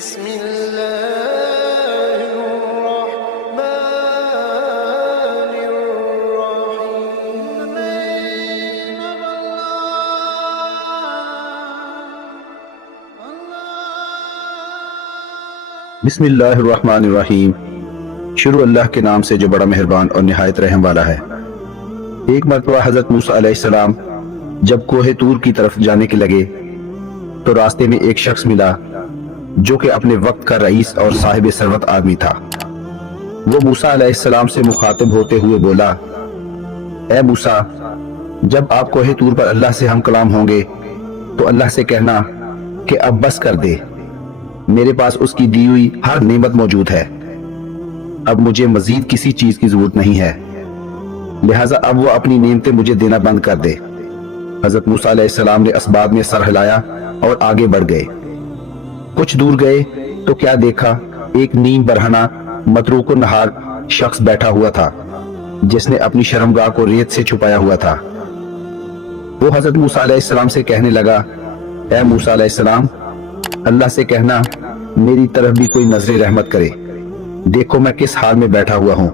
بسم الله الرحمن الرحيم. بسم اللہ الرحمن الرحیم. شروع اللہ کے نام سے جو بڑا مہربان اور نہایت رحم والا ہے. ایک مرتبہ حضرت موسیٰ علیہ السلام جب کوہ طور کی طرف جانے کے لگے تو راستے میں ایک شخص ملا جو کہ اپنے وقت کا رئیس اور صاحب ثروت آدمی تھا. وہ موسیٰ علیہ السلام سے مخاطب ہوتے ہوئے بولا: اے موسیٰ، جب آپ کوہ طور پر اللہ سے ہم کلام ہوں گے تو اللہ سے کہنا کہ اب بس کر دے، میرے پاس اس کی دی ہوئی ہر نعمت موجود ہے، اب مجھے مزید کسی چیز کی ضرورت نہیں ہے، لہٰذا اب وہ اپنی نعمتیں مجھے دینا بند کر دے. حضرت موسیٰ علیہ السلام نے اسباب میں سر ہلایا اور آگے بڑھ گئے. کچھ دور گئے تو کیا دیکھا، ایک نیم برہنہ متروک النہار شخص بیٹھا ہوا تھا جس نے اپنی شرمگاہ کو ریت سے چھپایا ہوا تھا. وہ حضرت موسیٰ علیہ السلام سے کہنے لگا: اے موسیٰ علیہ السلام، اللہ سے کہنا میری طرف بھی کوئی نظر رحمت کرے، دیکھو میں کس حال میں بیٹھا ہوا ہوں،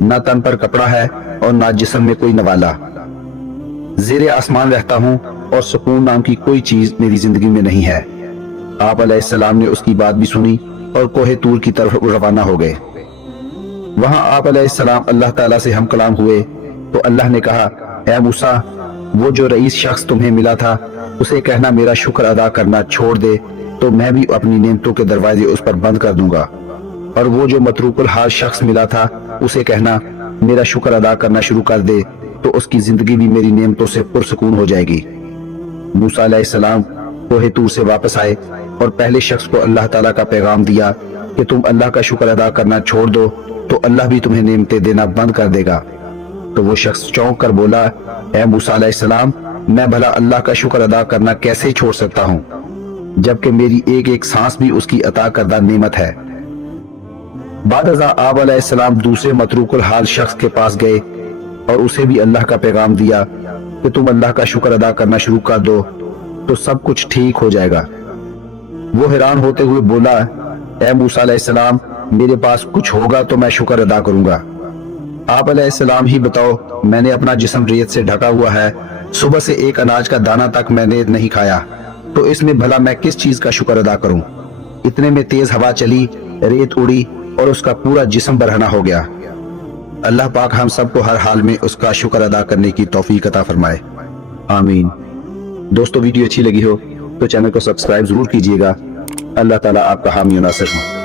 نہ تن پر کپڑا ہے اور نہ جسم میں کوئی نوالا، زیر آسمان رہتا ہوں اور سکون نام کی کوئی چیز میری زندگی میں نہیں ہے. آپ علیہ السلام نے اس کی بات بھی سنی اور کوہ طور کی طرف روانہ ہو گئے. وہاں آپ علیہ السلام اللہ تعالیٰ سے ہم کلام ہوئے تو اللہ نے کہا: اے موسیٰ، وہ جو رئیس شخص تمہیں ملا تھا اسے کہنا میرا شکر ادا کرنا چھوڑ دے تو میں بھی اپنی نعمتوں کے دروازے اس پر بند کر دوں گا، اور وہ جو متروک الحال شخص ملا تھا اسے کہنا میرا شکر ادا کرنا شروع کر دے تو اس کی زندگی بھی میری نعمتوں سے پرسکون ہو جائے گی. موسیٰ علیہ السلام کوہ طور سے واپس آئے اور پہلے شخص کو اللہ تعالیٰ کا پیغام دیا کہ تم اللہ کا شکر ادا کرنا چھوڑ دو تو اللہ بھی تمہیں نعمتیں دینا بند کر دے گا. تو وہ شخص چونک کر بولا: اے موسیٰ علیہ السلام، میں بھلا اللہ کا شکر ادا کرنا کیسے چھوڑ سکتا ہوں جبکہ میری ایک ایک سانس بھی اس کی عطا کردہ نعمت ہے. بعد ازاں آپ علیہ السلام دوسرے متروک الحال شخص کے پاس گئے اور اسے بھی اللہ کا پیغام دیا کہ تم اللہ کا شکر ادا کرنا شروع کر دو تو سب کچھ ٹھیک ہو جائے گا. وہ حیران ہوتے ہوئے بولا: اے موسیٰ علیہ السلام، میرے پاس کچھ ہوگا تو میں شکر ادا کروں گا. آپ علیہ السلام ہی بتاؤ، میں نے اپنا جسم ریت سے ڈھکا ہوا ہے، صبح سے ایک اناج کا دانہ تک میں نے نہیں کھایا، تو اس میں بھلا میں کس چیز کا شکر ادا کروں؟ اتنے میں تیز ہوا چلی، ریت اڑی اور اس کا پورا جسم برہنہ ہو گیا. اللہ پاک ہم سب کو ہر حال میں اس کا شکر ادا کرنے کی توفیق عطا فرمائے، آمین. دوستو، ویڈیو اچھی لگی ہو تو چینل کو سبسکرائب ضرور کیجیے گا. اللہ تعالیٰ آپ کا حامی و ناصر ہوں.